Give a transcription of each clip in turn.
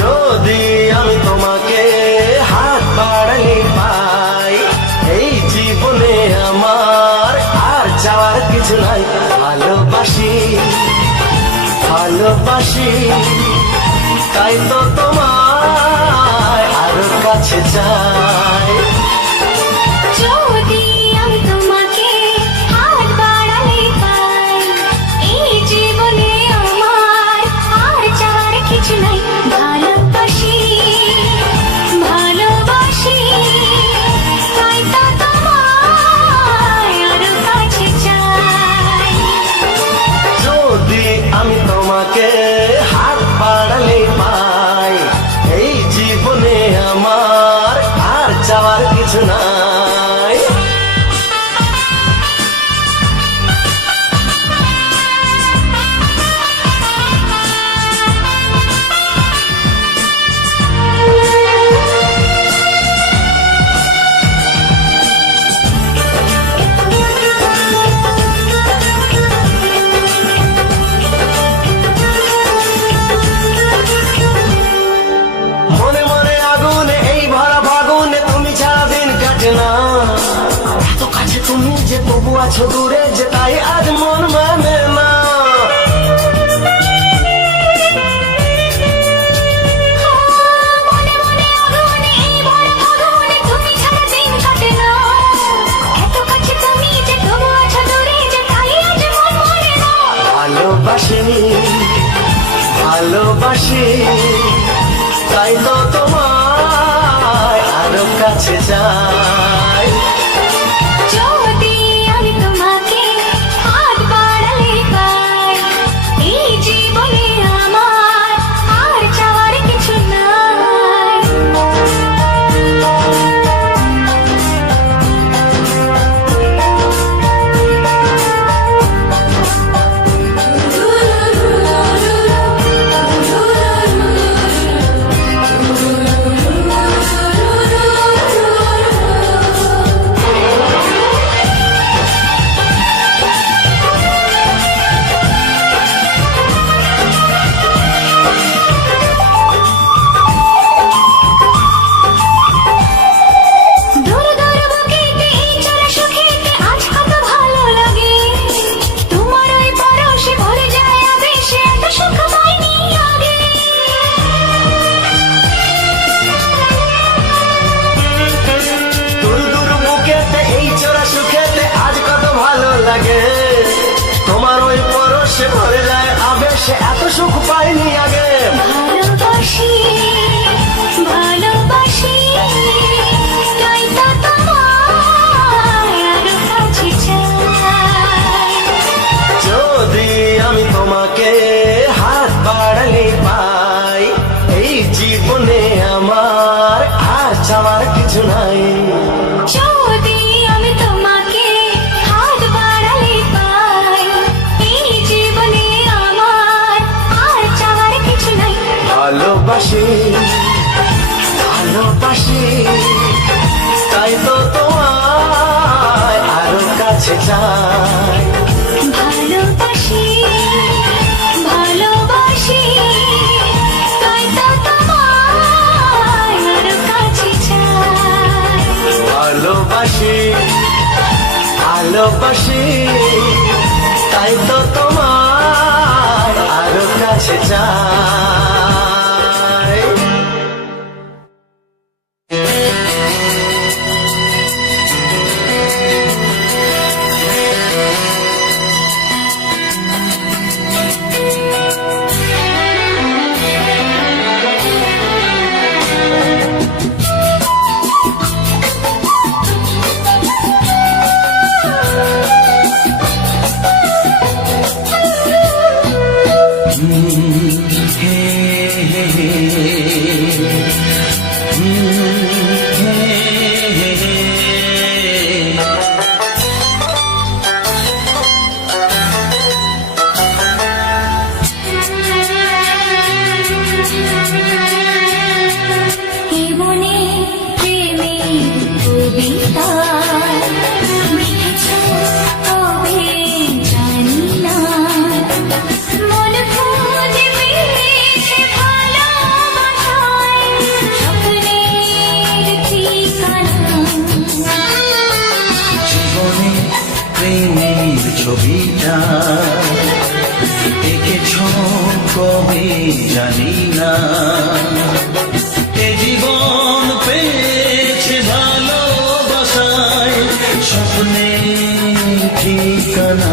যদি আমি তোমাকে হাত বাড়ালে পাই, এই জীবনে আমার আর যাওয়ার কিছু নাই। ভালোবাসি ভালোবাসি, তাই তো তোমায় আরো কাছে চাই। যদি আমি তোমাকে হাত বাড়ালে পাই, এই জীবনে আমার আর চাওয়ার কিছু নাই। ভালোবাসি ভালোবাসি, তাই তো তোমায় আরো কাছে চাই। যদি আমি তোমাকে হাত বাড়ালে পাই, এই জীবনে আমার আর যাওয়ার কিছু নাই। মনে মনে আগুনে এই ভরা ফাগুনে তুমি ছাড়া দিন কাটে না। এত কাছে তুমি যে তবু আছো দূরে, যে তাই আজ মন মানে না। মনে মনে আগুনে এই ভরা ফাগুনে তুমি ছাড়া দিন কাটে না। এত কাছে তুমি যে তবু আছো দূরে, যে তাই আজ মন মানে না। ভালোবাসি ভালোবাসি, তাই তো তোমায় আরো কাছে চাই। যদি আমি তোমাকে হাত বাড়ালে পাই, এই জীবনে আমার আর চাওয়ার কিছু নাই। দূর দূর বুকেতে এই চলা সুখেতে আজ কত ভালো লাগে। তোমার ওই পরশে ভরে যায় আবেশে, এত সুখ পাইনি আগে। দূর দূর বুকেতে এই চোরা সুখেতে আজ কত ভালো লাগে। তোমার ওই পরশে ভরে যায় আবেশে, এত সুখ পাইনি আগে। ভালোবাসি ভালোবাসি, তাই তো তোমায় আরো কাছে চাই। যদি আমি তোমাকে হাত বাড়ালে পাই, এই জীবনে আমার আর চাওয়ার কিছু নাই। যদি আমি তোমাকে হাত বাড়ালে পাই, এই জীবনে আমার আর চাওয়ার কিছু নাই। ভালোবাসি ভালোবাসি, তাই তো তোমায় আরো কাছে চাই। ভালোবাসি ভালোবাসি, তাই তো তোমায় আরো কাছে চাই। ভালোবাসি ভালোবাসি, তাই তো তোমায় আরো কাছে চাই। মন খুঁজে পেয়েছে ভালোবাসা। জানি না এ জীবন পেয়েছে ভালোবাসায় স্বপ্নে ঠিকানা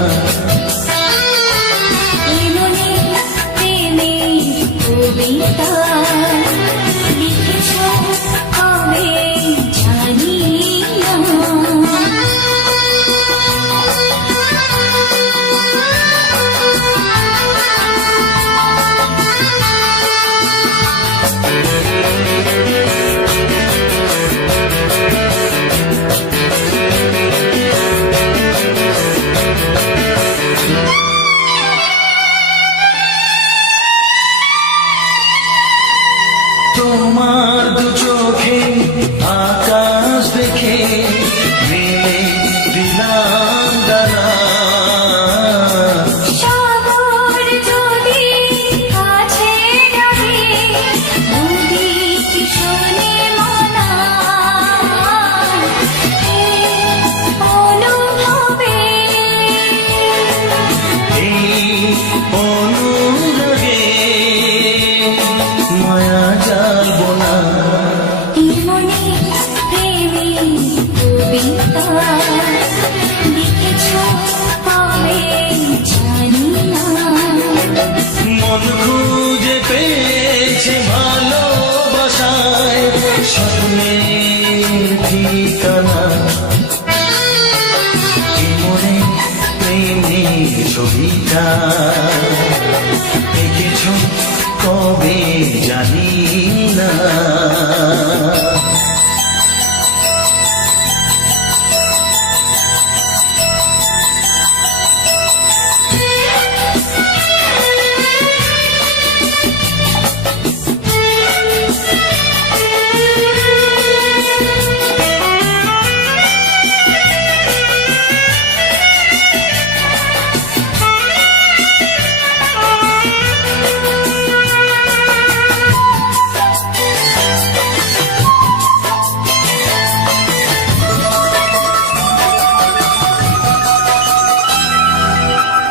এমনি প্রেমের কবিতা লিখেছ কবে জানি না। তোমার দু চোখে আকাশ দেখে মেলে দিলাম দানা সাগর যদি কাছে যাবে নদী কি শোনে মানা এই অনুভবে এই অনুরাগে মায়া জালবো না এমনি প্রেমের কবিতা লিখেছ কবে জানি না। মন খুঁজে পেয়েছে ভালোবাসায় স্বপ্নে ঠিকানা কি মনে প্রেমের ছবিটা এঁকেছ কবে জানি না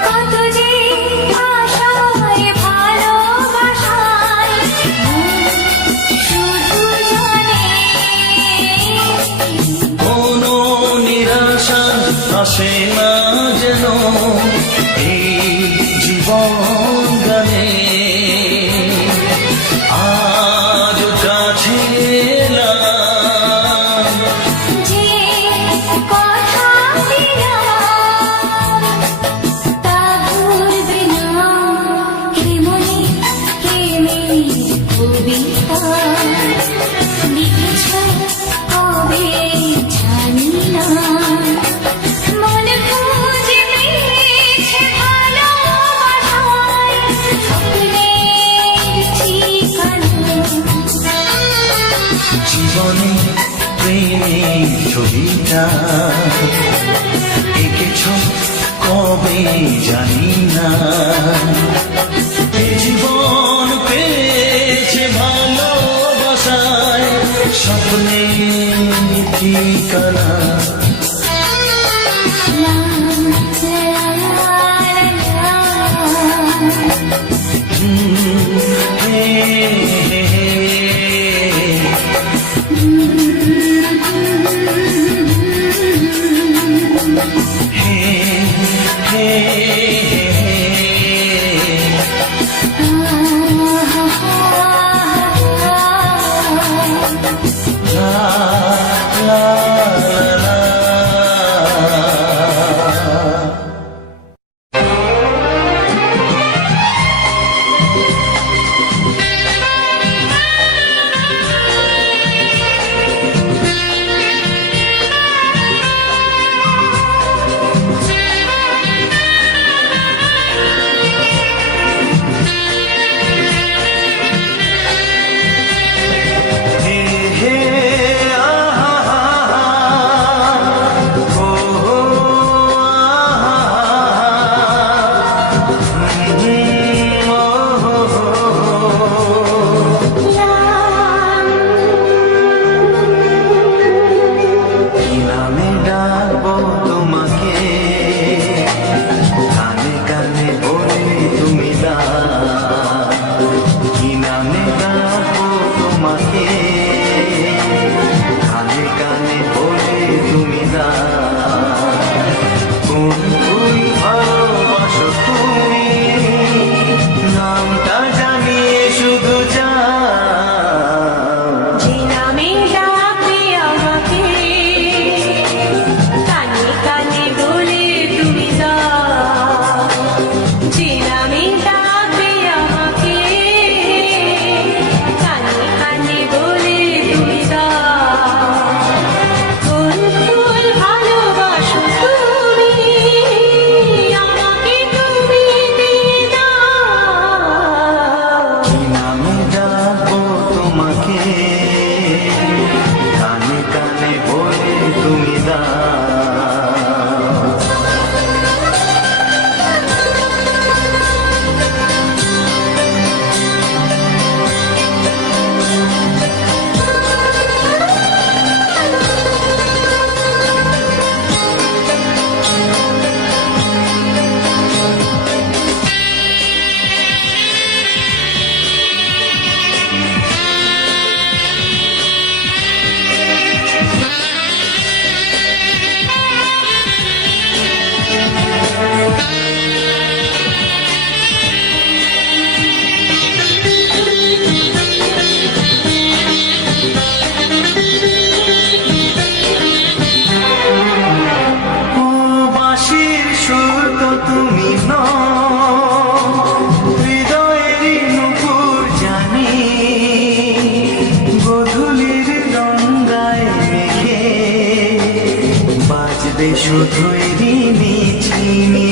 কত যে আশায় ভালোবাসায় শুধু জানে কোনো নিরাশা আসে না যেন এই জীবন গানে আজ কাছে এলাম যে কথা দিলাম তা ভুলবে না কেমনি প্রেমের কবিতা লিখেছ কবে জানি না। মন খুঁজে পেয়েছে ভালোবাসায় স্বপ্নের ঠিকানা জীবনে প্রেমের ছবিটা এঁকেছ কবে জানি না এ জীবন পেয়েছে ভালোবাসায় স্বপ্নে ঠিকানা লা লা লা হে হে হে তবে শুধুই ঋণী চিনি।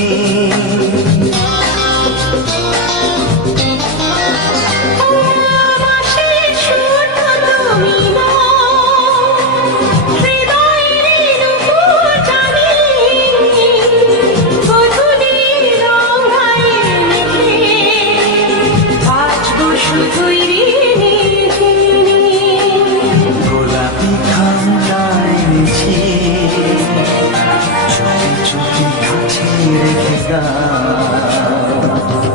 গোলাপি খামটায় এনেছি, চুপি চুপি কাছে রেখে গা।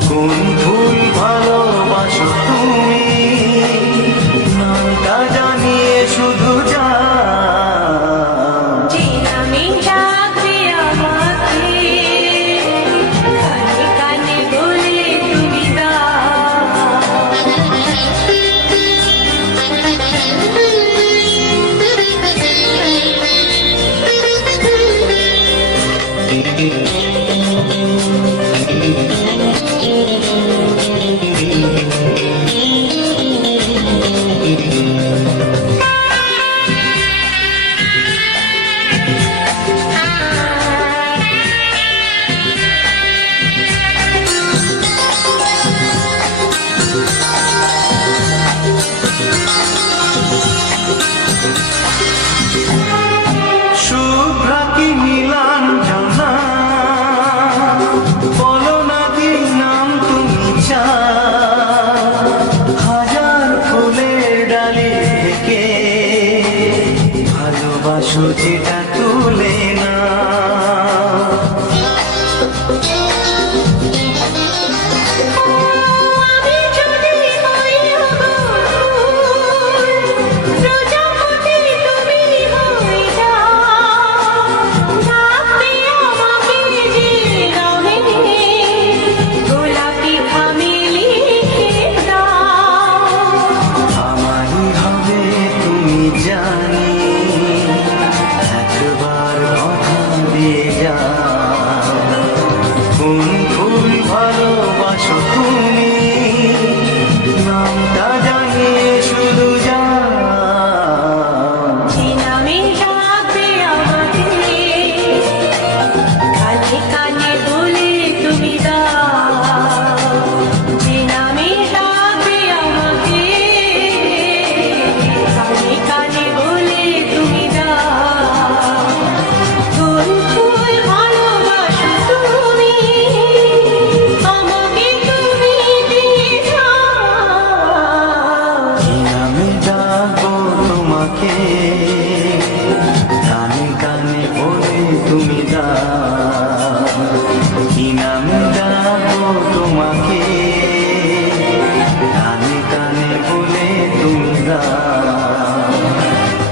কোন ফুল ভালোবাসো তুমি, নামটা জানিয়ে শুধু যা। শুভ্রা কি নীলাঞ্জনা, বলো না কি নাম তুমি চা। হাজার ফুলের ডালি থেকে ভালোবাসো যেটা তুলে না। জানি একবার কথা দিয়ে যা। কোন ফুল ভালোবাসো তুমি, নামটা জানিয়ে শুধু যা। কানে কানে বলে তুমি দাও, কি নামে ডাকো তোমাকে। কানে কানে বলে তুমি দাও,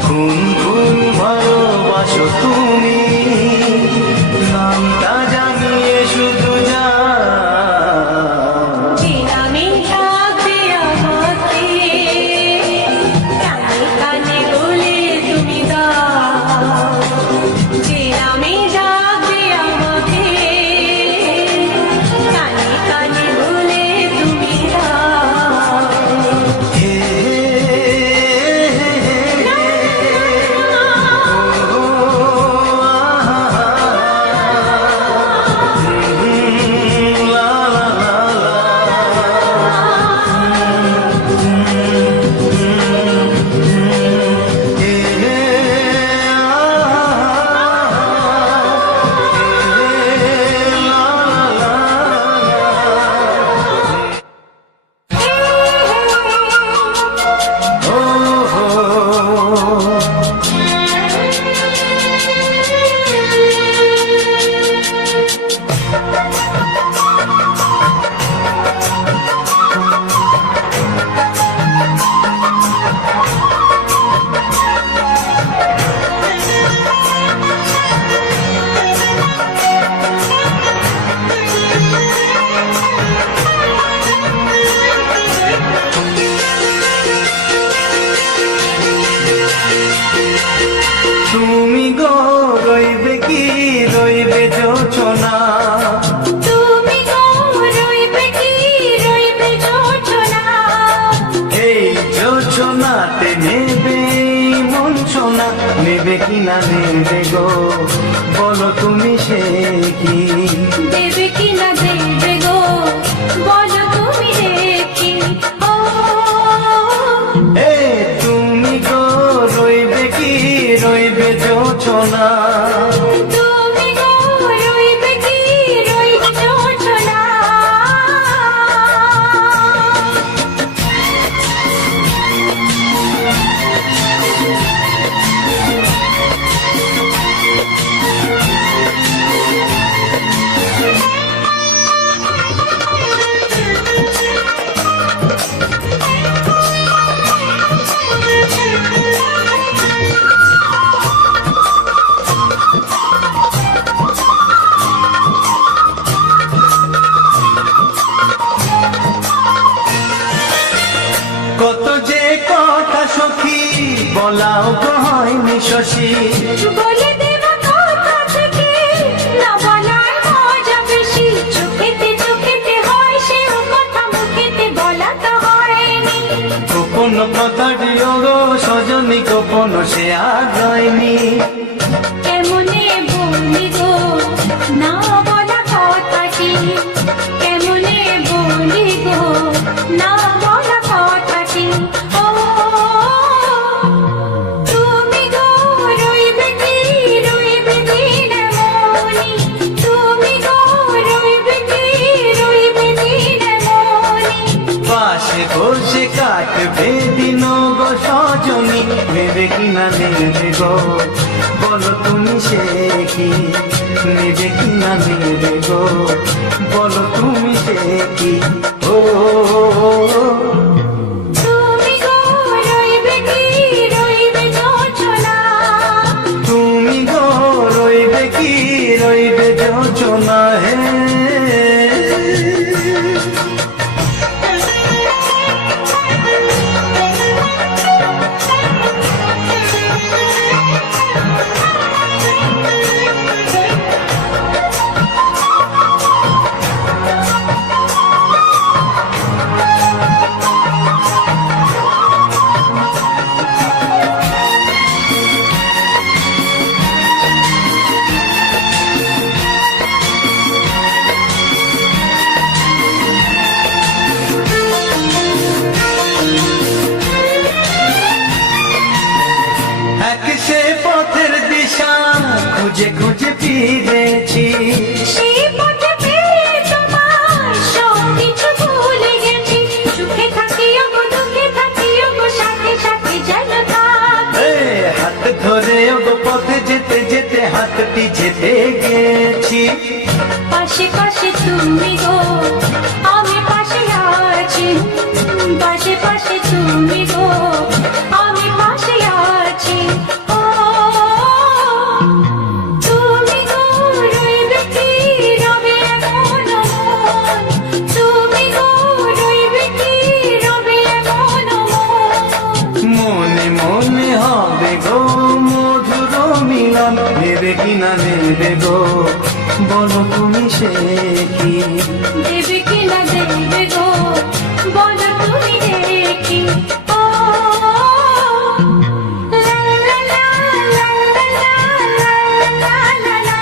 কোন ফুল ভালোবাসো তুমি, নামটা জানিয়ে শুধু যা। তুমি গো রইবে কি রইবে যোচনা, তুমি গো রইবে কি রইবে যোচনা। এই যোচনাতে নেবে মন না, নেবে কি না নেবে গো, বলো তুমি সে কি? দেবে কি না দেবে গো, বলো তুমি দেখি। ও এ তুমি গো রইবে কি রইবে যোচনা, তুমি গো রইবে কি রইবে যোচনা। কত যে কথা সখী বলাও তো হয়নি শশী, বলে দেব কথা থেকে না বলার মজা বেশি। চোখেতে হয় সে কথা, মুখেতে বলা তো হয়নি। গোপন কথাটি গো সজনী, গোপন সে আর হয়নি। কেমনে বলি গো না বলা কথাটি, কেমনে বলি গো না বলা কথাটি। ও তুমি গো রইবে কি রইবে দিনে মনি, তুমি গো রইবে কি রইবে দিনে মনি। পাশে বসে কাটবে দিন গো সজনী, নেবে কি না নেবে গো, বলো তুমি সে কি? নেবে কি না নেবে গো, বলো তুমি সে কি? ও তুমি গো রইবে কি রইবে যোচনা, তুমি গো রইবে কি রইবে যোচনা। হে এক সে পথের দিশা খুঁজে খুঁজে ফিরেছি, সেই পথে পেয়ে তোমার সব কিছু ভুলে গেছি। সুখে থাকিও গো দুঃখে থাকিও গো, সাথে সাথে যেন থাক। এ হাত ধরে গো পথে যেতে যেতে হাতটি যেতে গেছি। পাশে পাশে তুমি গো আমি পাশে আছি, পাশে পাশে তুমি গো আমি পাশে আছি। ও তুমি গো রইবে কি রবে এমন মন, তুমি গো রইবে কি রবে এমন মন। মনে মনে হবে গো মধুর মিলন, নেবে কি না নেবে গো, বলো তুমি সে কি? দেবে কি না দেবে গো, বলো তুমি দেখি। ও লা লা লা লা লা লা লা লা লা।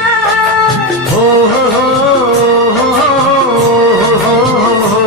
ও হো হো হো হো হো হো।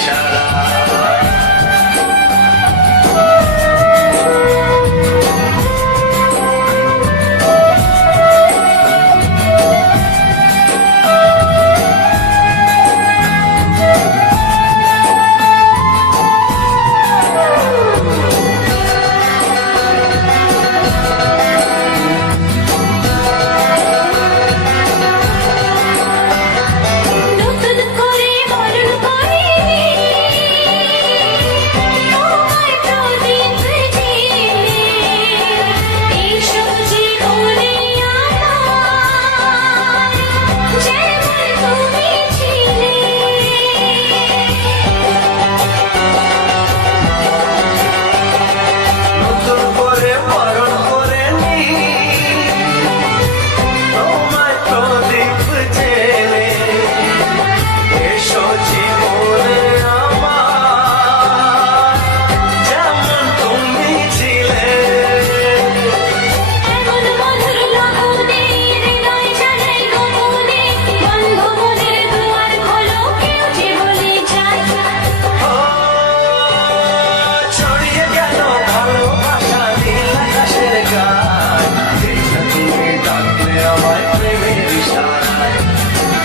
ইশারায়। নতুন করে বরণ করে তোমায় প্রদীপ জেলে এসো জীবনে আমার যেমন তুমি ছিলে। নতুন করে বরণ করে নি তোমায় প্রদীপ জেলে এসো জীবনে আমার যেমন তুমি ছিলে। এমন মধুর লগনে হৃদয় জানাই গোপনে বন্ধ মনের দুয়ার খোলো কেউ যে বলে যায়। ও ছড়িয়ে গেল ভালোবাসা নীল আকাশের গায় তুমি ডাকলে আমায় প্রেমের ইশারায়।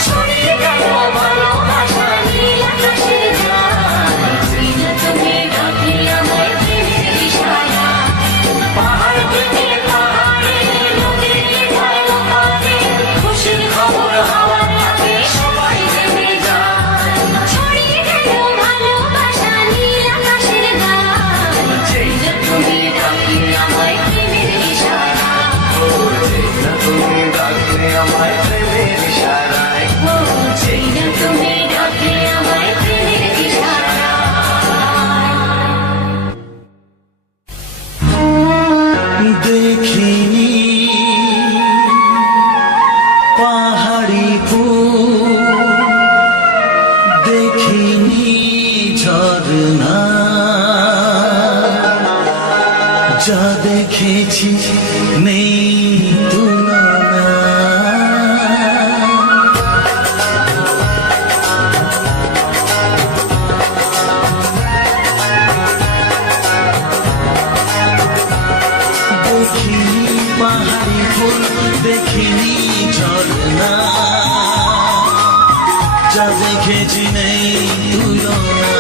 ছড়িয়ে গেল ভালোবাসা নীল আকাশের গান তুমি ডাকলে আমায় প্রেমের ইশারা। পাহাড় থেকে পাহাড়ে লোকে যায় লোকাতে খুশির খবর হাওয়ার আগে সবাই জেনে যায়। ছড়িয়ে গেল ভালোবাসা নীল আকাশের গান তুমি ডাকলে আমায় প্রেমের ইশারা। তুমি ডাকলে আমায় প্রেমের ইশারায়। তুমি ডাকলে আমায় প্রেমের ইশারা। দেখিনি পাহাড়ি ফুল দেখিনি ঝরনা যা দেখেছি নেই তুলনা। দেখিনি পাহাড়ি ফুল দেখিনি ঝরনা যা দেখেছি নেই তুলনা।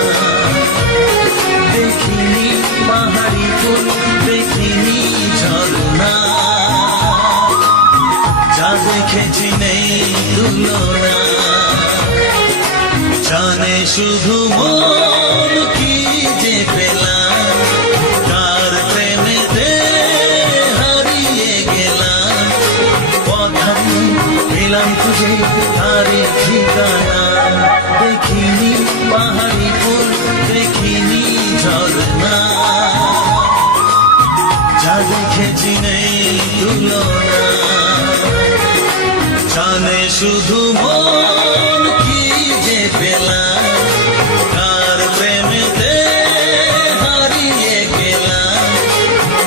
দেখিনি পাহাড়ি ফুল দেখিনি ঝরনা যা দেখেছি নেই তুলনা। জানে শুধু মন কি যে পেলাম কার প্রেমেতে হারিয়ে গেলাম। পথারি পেলাম খুঁজে তারে ঠিকানা। দেখিনি পাহাড়ি ফুল দেখিনি ঝরনা যা দেখেছি নেই তুলনা। জানে শুধু মন কি যে পেলাম কার প্রেমেতে হারিয়ে গেলাম।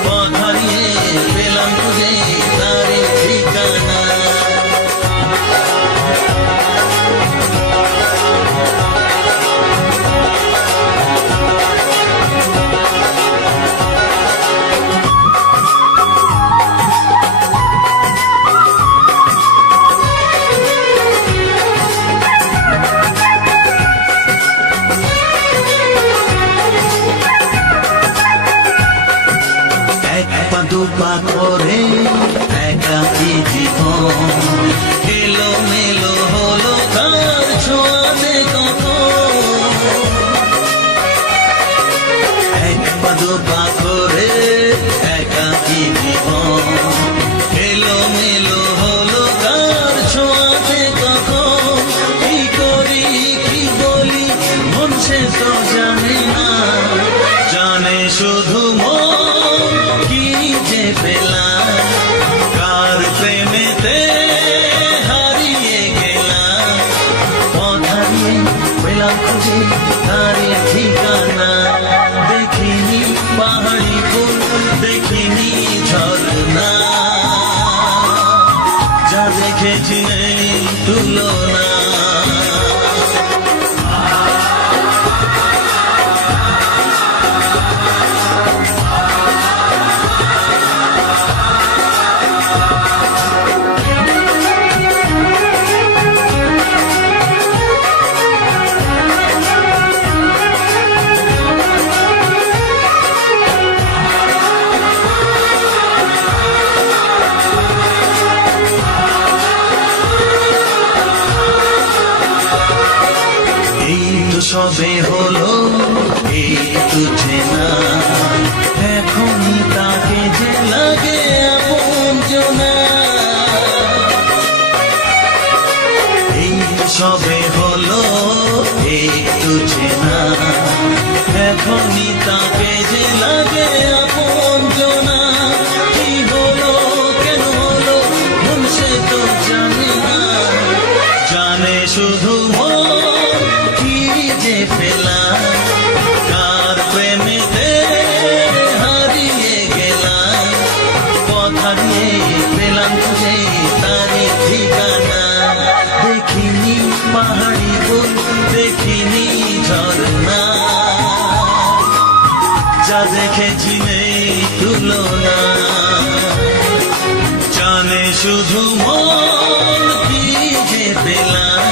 পথ হারিয়ে পেলাম খুঁজে তারে ঠিকানা। এক পা দুপা করে একাকী জীবন এলো মেলো হলো কার ছোঁয়াতে কখন। এক পা দুপা করে একাকী জীবন এলো মেলো হলো কার ছোঁয়াতে কখন। কি করি কি বলি মন সে তো জানে না। জানে শুধু মন কি যে পেলাম কার প্রেমেতে হারিয়ে গেলাম। পথ হারিয়ে পেলাম খুঁজে তারে ঠিকানা। দেখিনি পাহাড়ি ফুল দেখিনি ঝরনা যা দেখেছি নেই তুলনা। সবে হলো একটু চেনা, এখনই তাকে যে লাগে আপনজনা। এই সবে হলো একটু চেনা, এখনই তাকে যে লাগে আপনজনা। কি হলো কেন হলো মন সে তো জানে না, জানে শুধু মন কি যে পেলাম, কার প্রেমেতে হারিয়ে গেলাম। পথ হারিয়ে পেলাম খুঁজে তারই ঠিকানা। দেখিনি পাহাড়ি ফুল, দেখিনি ঝর্ণা, যা দেখেছি নেই তুলনা। জানে শুধু মন কি যে পেলাম,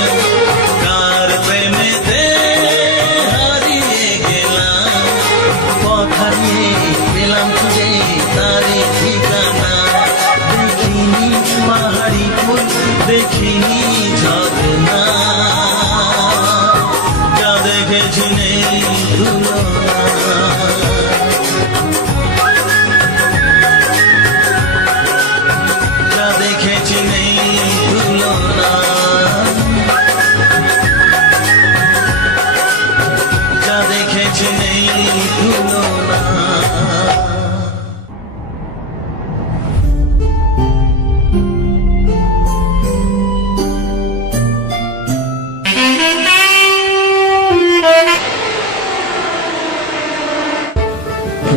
কার প্রেমেতে হারিয়ে গেলাম। পথ হারিয়ে পেলাম খুঁজে তারই ঠিকানা। দেখিনি পাহাড়ি ফুল, দেখিনি ঝর্ণা, যা দেখেছি নেই তুলনা। যা দেখেছি নেই তুলনা, যা দেখেছি নেই তুলনা।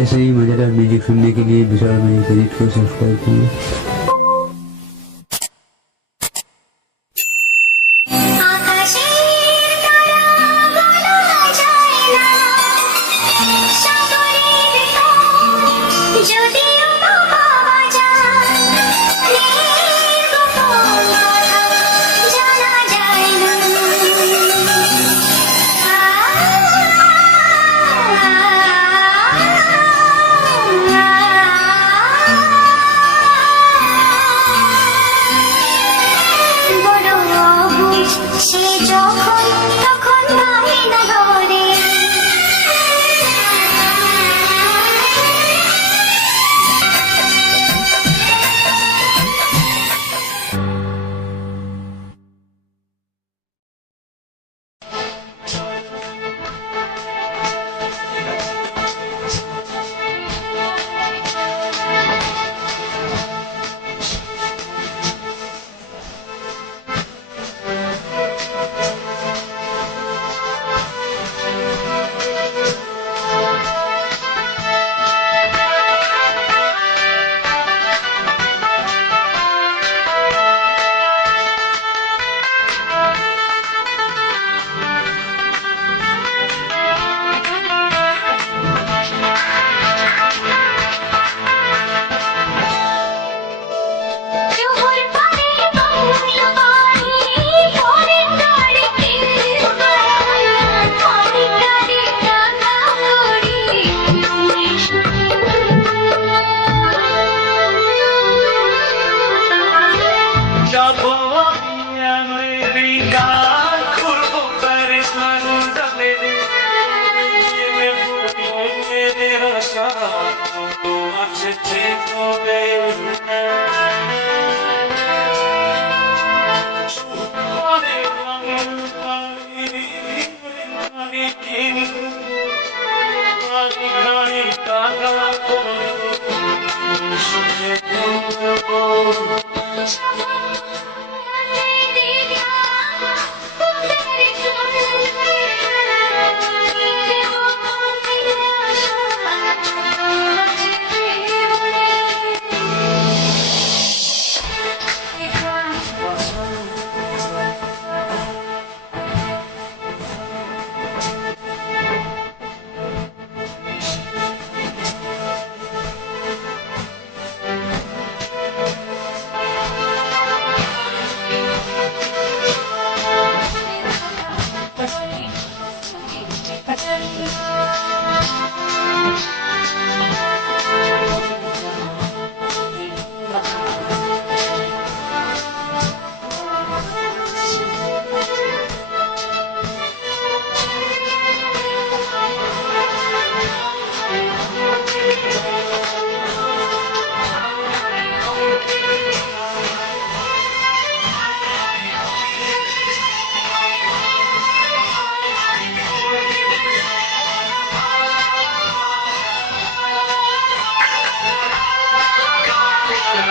ऐसे ही मजेदार म्यूजिक सुनने के लिए विशाल म्यूजिक को सब्सक्राइब कीजिए। আকাশের তারা বলা যায় না, সাগরের ঢেউ যদিও পাওয়া যায়, নীর গোপন কথা জানা যায় না। বড় অবুঝ সে যখন তখন বায়না ধরে, জোহর পারে বাংলা বাড়ি পরে গাড়ি পরে গাড়ি টাকা উড়ি যাবো আমি আমেরিকা, ঘুরবো প্যারিস লন্ডনে, প্রেমের আশা আছে ঠিক হবে।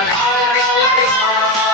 হায়